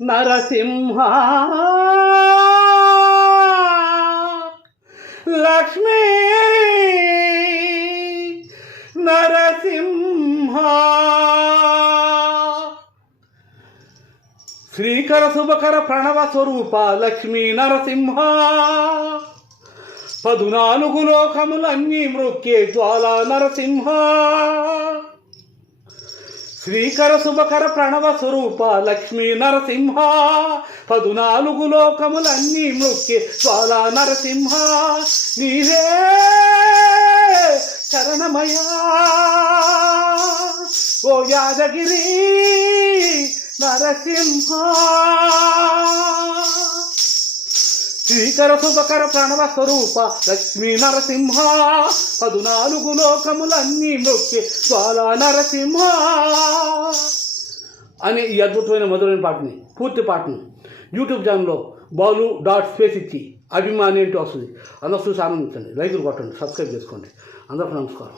నరసింహ లక్ష్మీ నరసింహ శ్రీకర శుభకర ప్రణవ స్వరూప లక్ష్మీ నరసింహ 14 లోకములన్నీ మ్రొక్కే జ్వాల నరసింహ శ్రీకర శుభకర ప్రణవ స్వరూప లక్ష్మీ నరసింహ 14 లోకములన్నీ మ్రొక్కే జ్వాల నరసింహ నీవే శరణమయ్యా ఓ యాదగిరి నరసింహ శ్రీకర శుభకర ప్రణవ స్వరూప లక్ష్మీ నరసింహ 14 లోకములన్నీ మొక్కే జ్వాల నరసింహ అనే ఈ అద్భుతమైన మధురైన పాటని పూర్తి పాటని యూట్యూబ్ ఛానల్లో balu.space ఇచ్చి అభిమాని అంటూ వస్తుంది. అందరూ చూసి ఆనందించండి, లైకులు కొట్టండి, సబ్స్క్రైబ్ చేసుకోండి. అందరికీ నమస్కారం.